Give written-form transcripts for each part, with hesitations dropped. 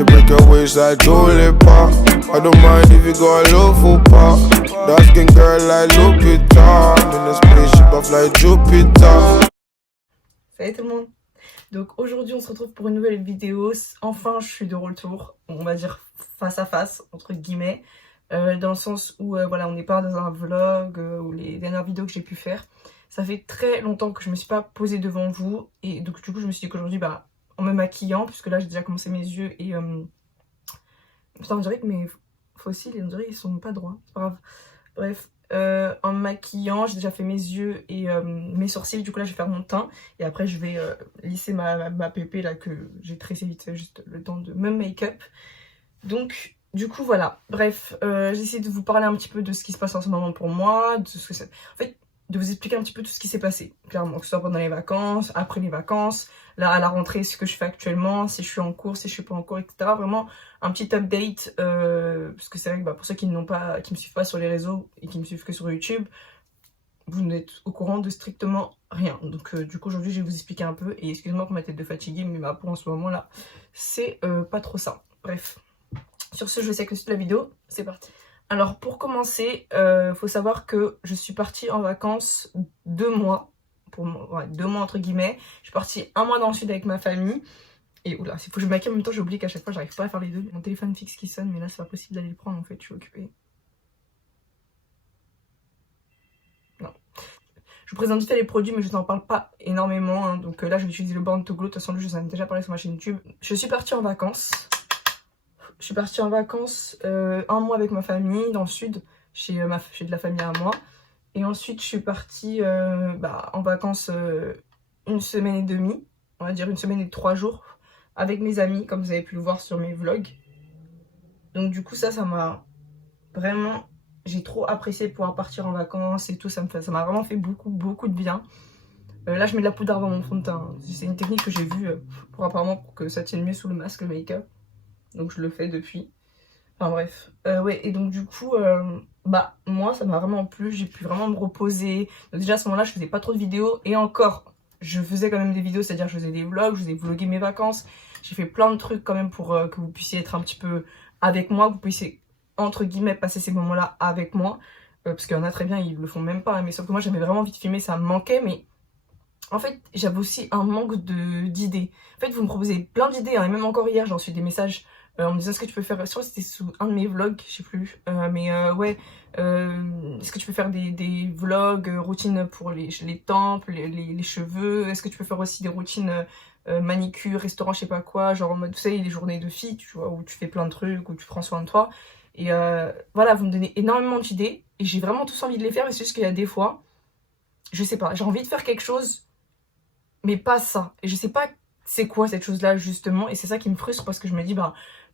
She break your waist like Dua Lipa. I don't mind if you go a low for pas. Dark skin girl like Lupita. I'm in a spaceship off like Jupiter. Salut tout le monde. Donc aujourd'hui on se retrouve pour une nouvelle vidéo. Enfin je suis de retour, on va dire face à face entre guillemets, dans le sens où voilà, on n'est pas dans un vlog ou les dernières vidéos que j'ai pu faire. Ça fait très longtemps que je me suis pas posée devant vous et donc du coup je me suis dit qu'aujourd'hui en me maquillant, puisque là j'ai déjà commencé mes yeux et putain, on dirait que mes fossiles on dirait qu'ils sont pas droits, c'est pas grave. Bref, en me maquillant, j'ai déjà fait mes yeux et mes sourcils. Du coup là je vais faire mon teint et après je vais lisser ma pépé là que j'ai tressé vite, c'est juste le temps de me make-up. Donc du coup voilà, bref, j'essaie de vous parler un petit peu de ce qui se passe en ce moment pour moi, de ce que c'est. En fait, de vous expliquer un petit peu tout ce qui s'est passé, clairement, que ce soit pendant les vacances, après les vacances, là à la rentrée, ce que je fais actuellement, si je suis en cours, si je suis pas en cours, etc. Vraiment un petit update, parce que c'est vrai que pour ceux qui ne me suivent pas sur les réseaux et qui me suivent que sur YouTube, vous n'êtes au courant de strictement rien. Donc du coup aujourd'hui je vais vous expliquer un peu, et excusez-moi pour ma tête de fatiguée, mais ma peau en ce moment là, c'est pas trop ça. Bref, sur ce je vais séquencer la vidéo, c'est parti. Alors pour commencer, faut savoir que je suis partie en vacances 2 mois, ouais, 2 mois entre guillemets. Je suis partie 1 mois dans le sud avec ma famille. Et oula, s'il faut que je me maquille en même temps, j'oublie qu'à chaque fois j'arrive pas à faire les deux. Mon téléphone fixe qui sonne, mais là c'est pas possible d'aller le prendre en fait, je suis occupée. Non. Je vous présente vite les produits, mais je n'en parle pas énormément, hein. Donc là je vais utiliser le Born to Glow, de toute façon lui je vous en ai déjà parlé sur ma chaîne YouTube. Je suis partie en vacances. Je suis partie en vacances 1 mois avec ma famille dans le sud, chez de la famille à moi. Et ensuite je suis partie en vacances 1 semaine et demie, on va dire 1 semaine et 3 jours, avec mes amis, comme vous avez pu le voir sur mes vlogs. Donc du coup ça m'a vraiment, j'ai trop apprécié de pouvoir partir en vacances et tout, ça m'a vraiment fait beaucoup de bien. Là je mets de la poudre avant mon fond de teint, c'est une technique que j'ai vue pour que ça tienne mieux sous le masque, le make-up. Donc je le fais depuis. Enfin bref, ouais, et donc du coup, moi ça m'a vraiment plu, j'ai pu vraiment me reposer. Donc déjà à ce moment-là je faisais pas trop de vidéos, et encore, je faisais quand même des vidéos, c'est-à-dire je faisais des vlogs, je faisais vlogger mes vacances. J'ai fait plein de trucs quand même pour que vous puissiez être un petit peu avec moi, que vous puissiez entre guillemets passer ces moments-là avec moi. Parce qu'il y en a très bien, ils le font même pas, hein, mais sauf que moi j'avais vraiment envie de filmer, ça me manquait, mais en fait j'avais aussi un manque d'idées. En fait vous me proposez plein d'idées, hein, et même encore hier j'ai reçu des messages en me disant est-ce que tu peux faire, je crois que c'était sous un de mes vlogs, je sais plus, ouais, est-ce que tu peux faire des vlogs, routines pour les tempes, les cheveux, est-ce que tu peux faire aussi des routines manicure, restaurant, je sais pas quoi, genre en mode, tu sais, les journées de filles, tu vois, où tu fais plein de trucs, où tu prends soin de toi. Et voilà, vous me donnez énormément d'idées, et j'ai vraiment tous envie de les faire, mais c'est juste qu'il y a des fois, je sais pas, j'ai envie de faire quelque chose, mais pas ça. Et je sais pas c'est quoi cette chose-là justement, et c'est ça qui me frustre, parce que je me dis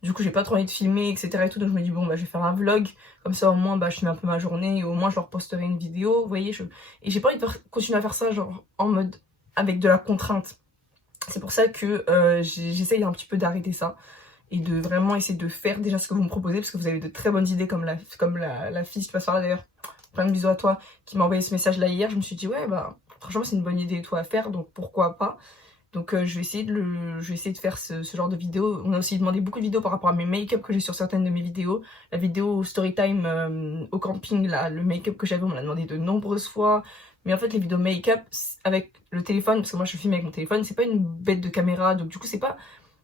du coup j'ai pas trop envie de filmer, etc. et tout, donc je me dis bon je vais faire un vlog, comme ça au moins je filme un peu ma journée, et au moins je leur posterai une vidéo, vous voyez, et j'ai pas envie de continuer à faire ça genre en mode avec de la contrainte. C'est pour ça que j'essaye un petit peu d'arrêter ça, et de vraiment essayer de faire déjà ce que vous me proposez, parce que vous avez de très bonnes idées, comme la fille, je passe par là d'ailleurs, plein de bisous à toi, qui m'a envoyé ce message là hier. Je me suis dit ouais franchement c'est une bonne idée et tout à faire, donc pourquoi pas. Donc je vais essayer de faire ce genre de vidéo. On a aussi demandé beaucoup de vidéos par rapport à mes make-up que j'ai sur certaines de mes vidéos. La vidéo storytime au camping, là, le make-up que j'avais, on me l'a demandé de nombreuses fois. Mais en fait les vidéos make-up avec le téléphone, parce que moi je filme avec mon téléphone, c'est pas une bête de caméra, donc du coup c'est pas...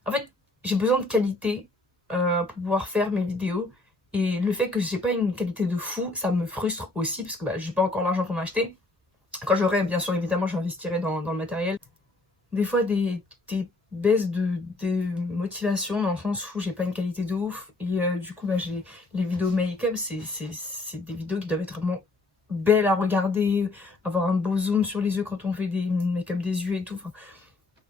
En fait j'ai besoin de qualité pour pouvoir faire mes vidéos. Et le fait que j'ai pas une qualité de fou, ça me frustre aussi, parce que j'ai pas encore l'argent pour m'acheter. Quand j'aurai, bien sûr, évidemment, j'investirai dans le matériel. Des fois, des baisses de motivation, dans le sens où j'ai pas une qualité de ouf. Et du coup, j'ai les vidéos make-up, c'est des vidéos qui doivent être vraiment belles à regarder, avoir un beau zoom sur les yeux quand on fait des make-up des yeux et tout. Enfin,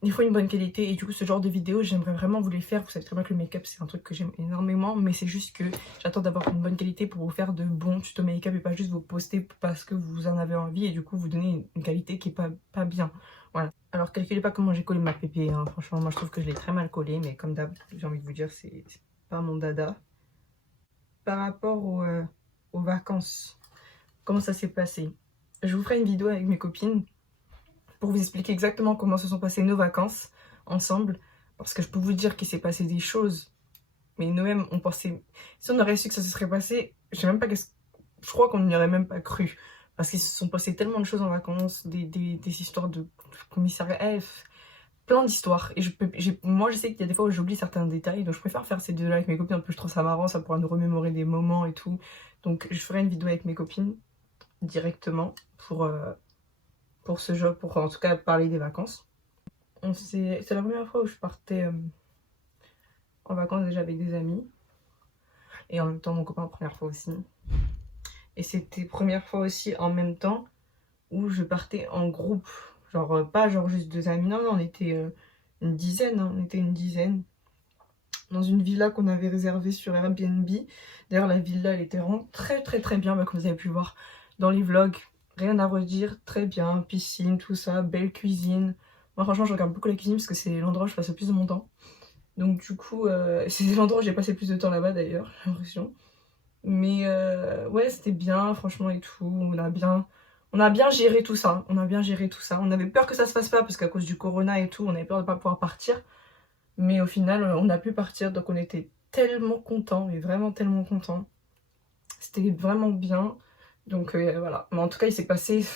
il faut une bonne qualité, et du coup ce genre de vidéos j'aimerais vraiment vous les faire. Vous savez très bien que le make-up c'est un truc que j'aime énormément, mais c'est juste que j'attends d'avoir une bonne qualité pour vous faire de bons tutos make-up, et pas juste vous poster parce que vous en avez envie et du coup vous donner une qualité qui est pas bien. Voilà. Alors calculez pas comment j'ai collé ma pépé, hein. Franchement moi je trouve que je l'ai très mal collé, mais comme d'hab j'ai envie de vous dire c'est pas mon dada. Par rapport aux vacances, comment ça s'est passé? Je vous ferai une vidéo avec mes copines pour vous expliquer exactement comment se sont passées nos vacances ensemble, parce que je peux vous dire qu'il s'est passé des choses mais nous-mêmes, on pensait... Si on aurait su que ça se serait passé, je sais même pas je crois qu'on n'y aurait même pas cru. Parce qu'ils se sont passés tellement de choses en vacances, des histoires de commissariat F, plein d'histoires. Et moi, je sais qu'il y a des fois où j'oublie certains détails, donc je préfère faire ces deux-là avec mes copines. En plus, je trouve ça marrant, ça pourra nous remémorer des moments et tout. Donc, je ferai une vidéo avec mes copines directement pour ce jeu, pour en tout cas parler des vacances. C'est la première fois où je partais en vacances déjà avec des amis. Et en même temps, mon copain, première fois aussi. Et c'était première fois aussi en même temps où je partais en groupe. Genre, pas genre juste 2 amis, non, on était une dizaine, hein, on était une dizaine. Dans une villa qu'on avait réservée sur Airbnb. D'ailleurs, la villa, elle était vraiment très très très bien, comme vous avez pu voir dans les vlogs. Rien à redire, très bien, piscine, tout ça, belle cuisine. Moi, franchement, je regarde beaucoup la cuisine parce que c'est l'endroit où je passe le plus de mon temps. Donc, du coup, c'est l'endroit où j'ai passé le plus de temps là-bas d'ailleurs, j'ai l'impression. Mais ouais, c'était bien, franchement, et tout. On a bien géré tout ça. On a bien géré tout ça. On avait peur que ça se fasse pas parce qu'à cause du corona et tout, on avait peur de pas pouvoir partir. Mais au final, on a pu partir. Donc on était tellement contents, mais vraiment tellement contents. C'était vraiment bien. Donc voilà. Mais en tout cas, il s'est passé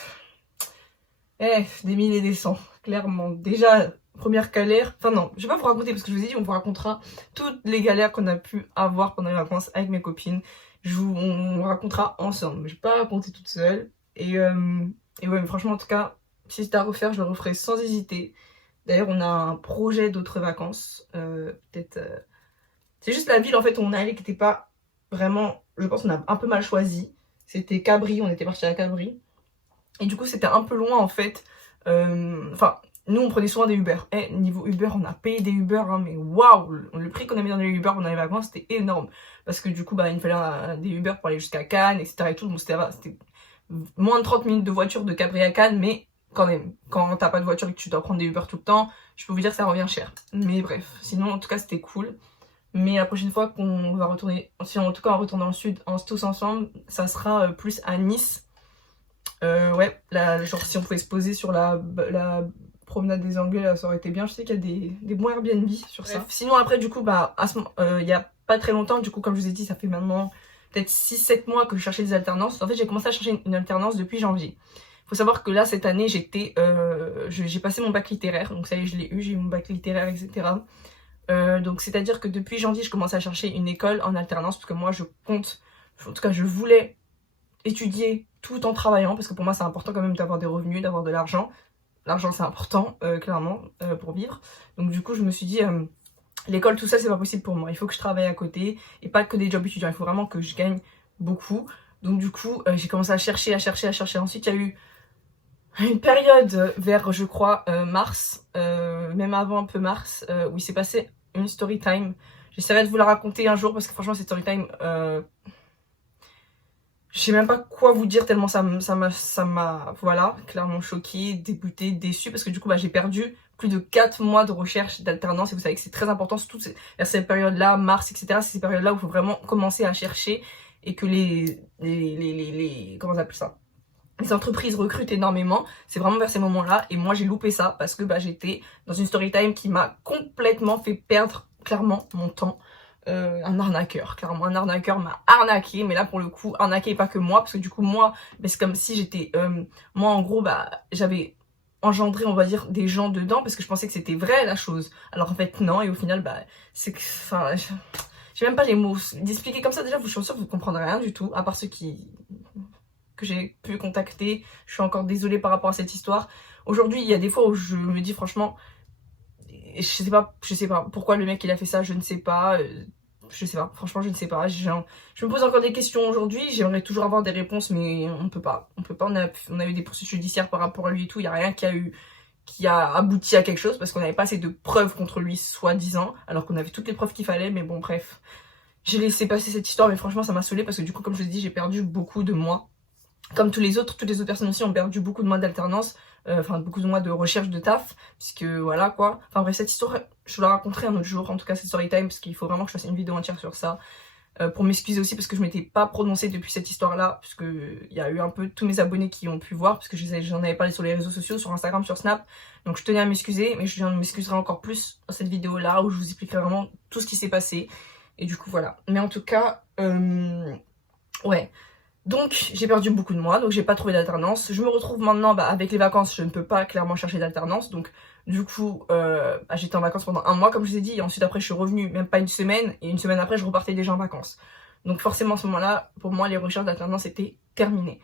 des mille et des cents. Clairement. Déjà, première galère. Enfin non, je vais pas vous raconter parce que je vous ai dit, on vous racontera toutes les galères qu'on a pu avoir pendant les vacances avec mes copines. On racontera ensemble, mais je vais pas raconter toute seule. Et ouais, mais franchement, en tout cas, si c'était à refaire, je le referais sans hésiter. D'ailleurs, on a un projet d'autres vacances. Peut-être. C'est juste la ville en fait où on est allé qui n'était pas vraiment. Je pense qu'on a un peu mal choisi. C'était Cabri, on était parti à Cabri. Et du coup, c'était un peu loin en fait. Enfin. Nous, on prenait souvent des Uber. Niveau Uber, on a payé des Uber, hein, mais waouh! Le prix qu'on a mis dans les Uber pendant les vacances, c'était énorme. Parce que du coup, il nous fallait des Uber pour aller jusqu'à Cannes, etc. Et tout. Donc, c'était moins de 30 minutes de voiture de Cabri à Cannes, mais quand même, quand t'as pas de voiture et que tu dois prendre des Uber tout le temps, je peux vous dire que ça revient cher. Mais bref, sinon, en tout cas, c'était cool. Mais la prochaine fois qu'on va retourner, si en tout cas on retourne dans le sud tous ensemble, ça sera plus à Nice. Ouais, genre si on pouvait se poser sur la promenade des Anglais, là, ça aurait été bien. Je sais qu'il y a des bons Airbnb sur ça. Sinon après du coup, il y a pas très longtemps, du coup comme je vous ai dit, ça fait maintenant peut-être 6-7 mois que je cherchais des alternances. En fait, j'ai commencé à chercher une alternance depuis janvier. Faut savoir que là, cette année, j'ai passé mon bac littéraire. Donc ça y est, je l'ai eu, j'ai eu mon bac littéraire, etc. Donc c'est-à-dire que depuis janvier, je commence à chercher une école en alternance. Parce que moi, en tout cas, je voulais étudier tout en travaillant. Parce que pour moi, c'est important quand même d'avoir des revenus, d'avoir de l'argent. L'argent, c'est important, clairement, pour vivre. Donc du coup, je me suis dit, l'école, tout ça, c'est pas possible pour moi. Il faut que je travaille à côté et pas que des jobs étudiants. Il faut vraiment que je gagne beaucoup. Donc du coup, j'ai commencé à chercher. Ensuite, il y a eu une période vers, je crois, mars, même avant un peu mars, où il s'est passé une story time. J'essaierai de vous la raconter un jour parce que franchement, cette story time... je sais même pas quoi vous dire tellement ça m'a voilà, clairement choquée, dégoûtée, déçue parce que du coup j'ai perdu plus de 4 mois de recherche d'alternance et vous savez que c'est très important, surtout vers cette période-là, mars, etc. C'est ces périodes-là où il faut vraiment commencer à chercher et que comment on appelle ça, les entreprises recrutent énormément. C'est vraiment vers ces moments-là et moi j'ai loupé ça parce que j'étais dans une story time qui m'a complètement fait perdre clairement mon temps. Un arnaqueur, clairement un arnaqueur m'a arnaqué, mais là pour le coup arnaqué pas que moi parce que du coup moi c'est comme si j'étais moi en gros j'avais engendré on va dire des gens dedans parce que je pensais que c'était vrai la chose, alors en fait non, et au final c'est que enfin j'ai même pas les mots d'expliquer comme ça. Déjà je suis sûre que vous comprendrez rien du tout à part ceux que j'ai pu contacter. Je suis encore désolée par rapport à cette histoire. Aujourd'hui il y a des fois où je me dis franchement je sais pas pourquoi le mec il a fait ça, je ne sais pas. Je sais pas, franchement je ne sais pas. Je me pose encore des questions aujourd'hui, j'aimerais toujours avoir des réponses mais on peut pas. On a eu des poursuites judiciaires par rapport à lui et tout, il n'y a rien qui a abouti à quelque chose parce qu'on n'avait pas assez de preuves contre lui soi-disant, alors qu'on avait toutes les preuves qu'il fallait, mais bon bref. J'ai laissé passer cette histoire mais franchement ça m'a saoulée parce que du coup comme je vous ai dit j'ai perdu beaucoup de mois. Comme toutes les autres personnes aussi ont perdu beaucoup de mois d'alternance, enfin beaucoup de mois de recherche de taf, puisque voilà quoi. Enfin bref, cette histoire, je vous la raconterai un autre jour, en tout cas cette story time, parce qu'il faut vraiment que je fasse une vidéo entière sur ça. Pour m'excuser aussi parce que je m'étais pas prononcée depuis cette histoire-là, puisque il y a eu un peu tous mes abonnés qui ont pu voir, parce que j'en avais parlé sur les réseaux sociaux, sur Instagram, sur Snap. Donc je tenais à m'excuser, mais je m'excuserai encore plus dans cette vidéo-là, où je vous expliquerai vraiment tout ce qui s'est passé. Et du coup voilà. Mais en tout cas, ouais. Donc j'ai perdu beaucoup de mois, donc j'ai pas trouvé d'alternance. Je me retrouve maintenant avec les vacances, je ne peux pas clairement chercher d'alternance. Donc du coup j'étais en vacances pendant un mois comme je vous ai dit, et ensuite après je suis revenue même pas une semaine, et une semaine après je repartais déjà en vacances. Donc forcément à ce moment-là, pour moi les recherches d'alternance étaient terminées.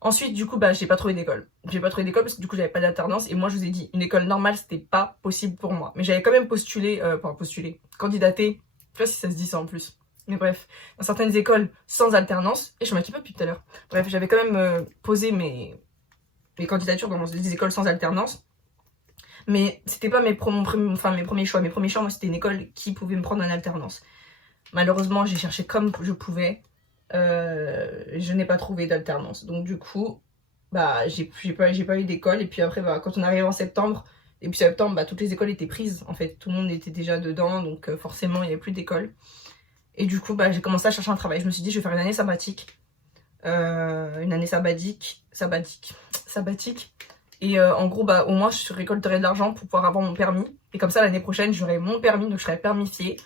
Ensuite du coup j'ai pas trouvé d'école. J'ai pas trouvé d'école parce que du coup j'avais pas d'alternance, et moi je vous ai dit une école normale c'était pas possible pour moi. Mais j'avais quand même candidaté, je sais pas si ça se dit ça en plus. Mais bref, dans certaines écoles sans alternance, et je m'inquiète pas depuis tout à l'heure. Bref, j'avais quand même posé mes candidatures dans des écoles sans alternance. Mais c'était pas mes premiers choix. Mes premiers choix, moi, c'était une école qui pouvait me prendre en alternance. Malheureusement, j'ai cherché comme je pouvais. Je n'ai pas trouvé d'alternance. Donc du coup, j'ai pas eu d'école. Et puis après, quand on arrive en septembre, début septembre, toutes les écoles étaient prises. En fait, tout le monde était déjà dedans. Donc forcément, il n'y avait plus d'école. Et du coup, j'ai commencé à chercher un travail. Je me suis dit, je vais faire une année sabbatique. Une année sabbatique. Et en gros, au moins, je récolterai de l'argent pour pouvoir avoir mon permis. Et comme ça, l'année prochaine, j'aurai mon permis, donc je serai permifiée.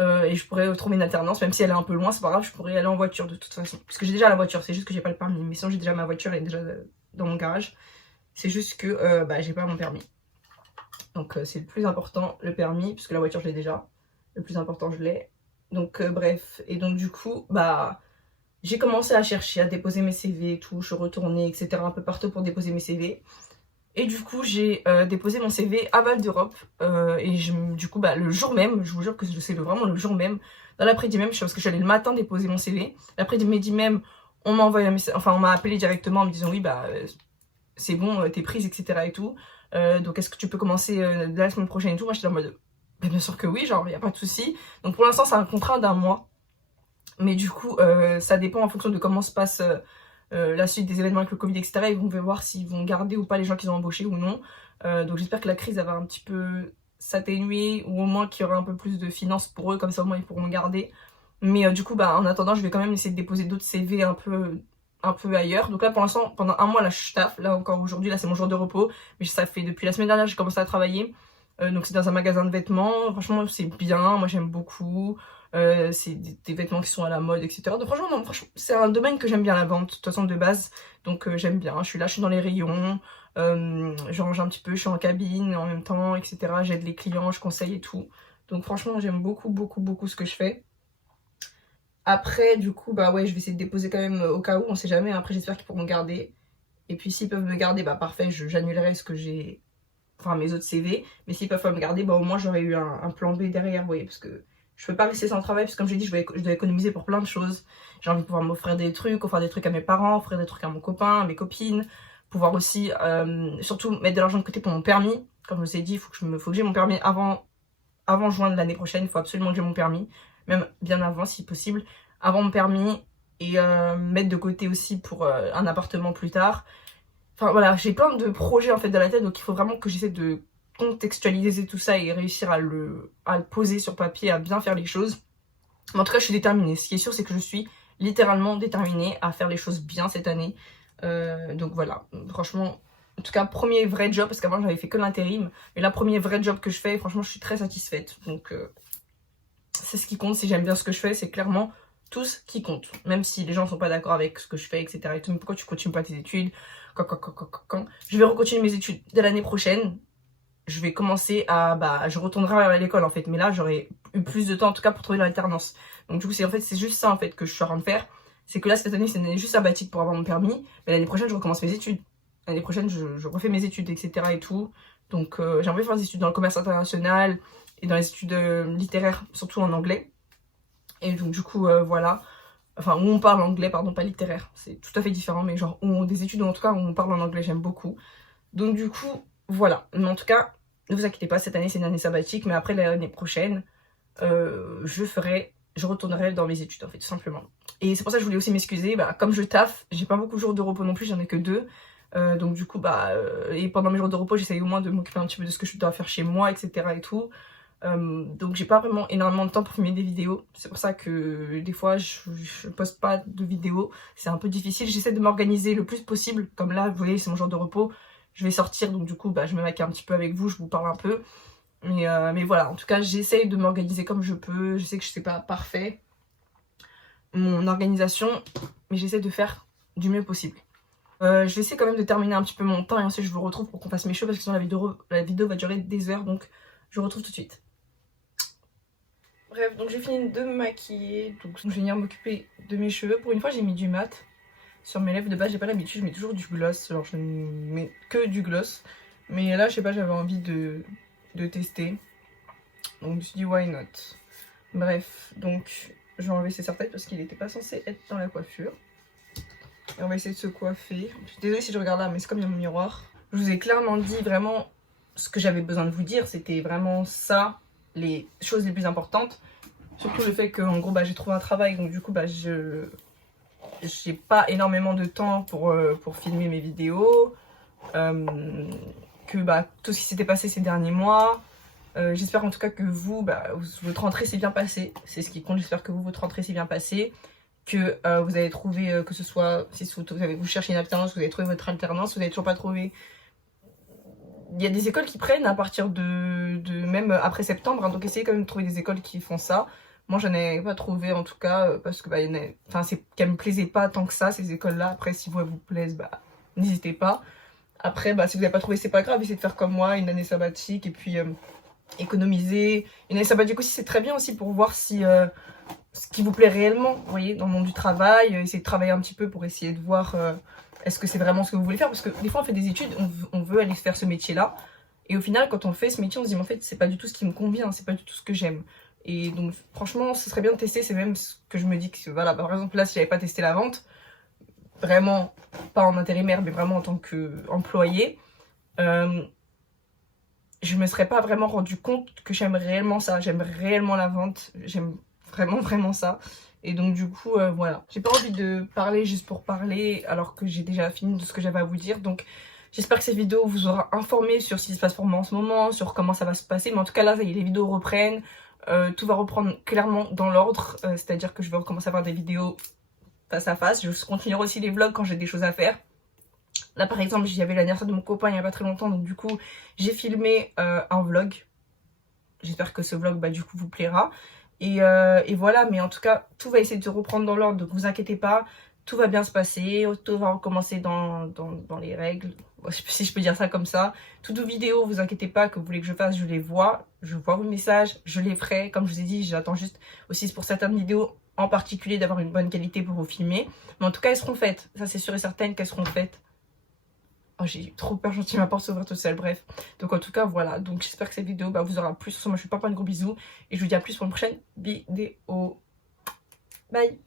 Et je pourrais trouver une alternance, même si elle est un peu loin, c'est pas grave, je pourrais aller en voiture de toute façon. Parce que j'ai déjà la voiture, c'est juste que j'ai pas le permis. Mais sinon, j'ai déjà ma voiture, elle est déjà dans mon garage. C'est juste que j'ai pas mon permis. Donc c'est le plus important, le permis, puisque la voiture, je l'ai déjà. Le plus important, je l'ai. Donc bref, et donc du coup, j'ai commencé à chercher, à déposer mes CV et tout, je suis retournée, etc. un peu partout pour déposer mes CV. Et du coup, j'ai déposé mon CV à Val d'Europe. Du coup, le jour même, je vous jure que c'est vraiment le jour même, dans l'après-midi même, parce que je suis allée le matin déposer mon CV. L'après-midi même, on m'a envoyé un message, enfin on m'a appelé directement en me disant oui, c'est bon, t'es prise, etc. et tout. Donc est-ce que tu peux commencer la semaine prochaine et tout. Moi, j'étais en mode... bien sûr que oui, genre, il n'y a pas de souci. Donc pour l'instant, c'est un contrat d'un mois. Mais du coup, ça dépend en fonction de comment se passe la suite des événements avec le Covid, etc. Ils vont voir s'ils vont garder ou pas les gens qu'ils ont embauchés ou non. Donc j'espère que la crise va un petit peu s'atténuer, ou au moins qu'il y aura un peu plus de finances pour eux, comme ça au moins ils pourront garder. Mais du coup, en attendant, je vais quand même essayer de déposer d'autres CV un peu ailleurs. Donc là, pour l'instant, pendant un mois, là, je taffe. Là, encore aujourd'hui, là, c'est mon jour de repos. Mais ça fait depuis la semaine dernière, j'ai commencé à travailler. Donc c'est dans un magasin de vêtements, franchement c'est bien, moi j'aime beaucoup, c'est des vêtements qui sont à la mode, etc. Donc franchement, c'est un domaine que j'aime bien, la vente, de toute façon de base, donc j'aime bien, je suis là, je suis dans les rayons, je range un petit peu, je suis en cabine en même temps, etc. J'aide les clients, je conseille et tout, donc franchement j'aime beaucoup ce que je fais. Après du coup, ouais, je vais essayer de déposer quand même au cas où, on sait jamais, après j'espère qu'ils pourront me garder, et puis s'ils peuvent me garder, parfait, j'annulerai ce que j'ai... Enfin mes autres CV, mais s'ils peuvent pas me garder, au moins j'aurais eu un plan B derrière, vous voyez, parce que je peux pas rester sans travail, parce que comme j'ai dit, je dois économiser pour plein de choses. J'ai envie de pouvoir m'offrir des trucs, offrir des trucs à mes parents, offrir des trucs à mon copain, à mes copines, pouvoir aussi, surtout mettre de l'argent de côté pour mon permis. Comme je vous ai dit, il faut que j'ai mon permis avant juin de l'année prochaine, il faut absolument que j'ai mon permis, même bien avant si possible, avant mon permis, et mettre de côté aussi pour un appartement plus tard. Enfin voilà, j'ai plein de projets en fait dans la tête, donc il faut vraiment que j'essaie de contextualiser tout ça et réussir à le poser sur papier, à bien faire les choses. Mais en tout cas, je suis déterminée. Ce qui est sûr, c'est que je suis littéralement déterminée à faire les choses bien cette année. Donc voilà, franchement, en tout cas, premier vrai job, parce qu'avant j'avais fait que l'intérim, mais là, premier vrai job que je fais, franchement, je suis très satisfaite. Donc c'est ce qui compte, si j'aime bien ce que je fais, c'est clairement tout ce qui compte. Même si les gens ne sont pas d'accord avec ce que je fais, etc. Et tout, mais pourquoi tu continues pas tes études ? Je vais recontinuer mes études dès l'année prochaine. Je vais commencer à... je retournerai à l'école en fait. Mais là, j'aurai eu plus de temps en tout cas pour trouver l'alternance. Donc du coup, c'est juste ça en fait que je suis en train de faire. C'est que là, cette année, c'est une année juste sabbatique pour avoir mon permis. Mais l'année prochaine, je recommence mes études. L'année prochaine, je refais mes études, etc. et tout. Donc j'aimerais faire des études dans le commerce international et dans les études littéraires, surtout en anglais. Et donc du coup, voilà. Enfin, où on parle anglais, pardon, pas littéraire. C'est tout à fait différent, mais genre des études en tout cas où on parle en anglais, j'aime beaucoup. Donc du coup, voilà. Mais en tout cas, ne vous inquiétez pas, cette année c'est une année sabbatique, mais après l'année prochaine, je retournerai dans mes études en fait, tout simplement. Et c'est pour ça que je voulais aussi m'excuser, comme je taffe, j'ai pas beaucoup de jours de repos non plus, j'en ai que 2. Donc du coup, et pendant mes jours de repos, j'essaye au moins de m'occuper un petit peu de ce que je dois faire chez moi, etc. et tout. Donc j'ai pas vraiment énormément de temps pour filmer des vidéos, c'est pour ça que des fois je poste pas de vidéos, c'est un peu difficile, j'essaie de m'organiser le plus possible, comme là vous voyez c'est mon jour de repos, je vais sortir donc du coup je me maquille un petit peu avec vous, je vous parle un peu, Mais voilà, en tout cas j'essaye de m'organiser comme je peux. Je sais que je sais pas parfait mon organisation, mais j'essaie de faire du mieux possible. Je vais essayer quand même de terminer un petit peu mon temps et ensuite je vous retrouve pour qu'on fasse mes cheveux parce que sinon la vidéo va durer des heures, donc je vous retrouve tout de suite. Bref, donc j'ai fini de me maquiller, donc je vais venir m'occuper de mes cheveux. Pour une fois j'ai mis du mat sur mes lèvres. De base j'ai pas l'habitude, je mets toujours du gloss, genre je ne mets que du gloss. Mais là je sais pas, j'avais envie de tester, donc je me suis dit why not. Bref, donc je vais enlever ces serre-têtes parce qu'il n'était pas censé être dans la coiffure. Et on va essayer de se coiffer. Je suis désolée si je regarde là, mais c'est comme il y a mon miroir. Je vous ai clairement dit vraiment ce que j'avais besoin de vous dire. C'était vraiment ça, les choses les plus importantes. Surtout le fait que en gros j'ai trouvé un travail, donc du coup j'ai pas énormément de temps pour filmer mes vidéos. Que tout ce qui s'était passé ces derniers mois. J'espère en tout cas que votre rentrée s'est bien passée. C'est ce qui compte. J'espère que votre rentrée s'est bien passée. Que vous avez trouvé, que ce soit, si vous cherchez une alternance, vous avez trouvé votre alternance, vous n'avez toujours pas trouvé. Il y a des écoles qui prennent à partir de même après septembre, hein, donc essayez quand même de trouver des écoles qui font ça. Moi j'en ai pas trouvé en tout cas, parce que c'est qu'elles me plaisaient pas tant que ça, ces écoles-là. Après si elles vous plaisent, n'hésitez pas. Après si vous n'avez pas trouvé, c'est pas grave, essayez de faire comme moi, une année sabbatique et puis économiser. Une année sabbatique aussi c'est très bien aussi pour voir si ce qui vous plaît réellement, vous voyez, dans le monde du travail, essayer de travailler un petit peu pour essayer de voir est-ce que c'est vraiment ce que vous voulez faire, parce que des fois on fait des études, on veut aller faire ce métier-là, et au final quand on fait ce métier on se dit mais en fait c'est pas du tout ce qui me convient, c'est pas du tout ce que j'aime. Et donc franchement ce serait bien de tester, c'est même ce que je me dis que voilà, par exemple là si j'avais pas testé la vente, vraiment pas en intérimaire mais vraiment en tant qu'employé, je me serais pas vraiment rendu compte que j'aime réellement ça, j'aime réellement la vente, j'aime vraiment ça. Et donc du coup voilà, j'ai pas envie de parler juste pour parler alors que j'ai déjà fini de ce que j'avais à vous dire. Donc j'espère que cette vidéo vous aura informé sur ce qui se passe pour moi en ce moment, sur comment ça va se passer. Mais en tout cas là ça y est, les vidéos reprennent, tout va reprendre clairement dans l'ordre, c'est à dire que je vais recommencer à faire des vidéos face à face. Je continuerai aussi les vlogs quand j'ai des choses à faire. Là par exemple j'y avais l'anniversaire de mon copain il y a pas très longtemps, donc du coup j'ai filmé un vlog. J'espère que ce vlog du coup vous plaira. Et voilà, mais en tout cas tout va essayer de se reprendre dans l'ordre, donc vous inquiétez pas, tout va bien se passer, tout va recommencer dans les règles, si je peux dire ça comme ça. Toutes vos vidéos, vous inquiétez pas, que vous voulez que je fasse, je vois vos messages, je les ferai. Comme je vous ai dit, j'attends juste aussi pour certaines vidéos en particulier d'avoir une bonne qualité pour vous filmer, mais en tout cas elles seront faites, ça c'est sûr et certain qu'elles seront faites. Oh, j'ai trop peur, j'entends ma porte s'ouvrir toute seule, bref. Donc en tout cas, voilà. Donc j'espère que cette vidéo vous aura plu. Sur ce, moi je suis pas, un gros bisou. Et je vous dis à plus pour une prochaine vidéo. Bye.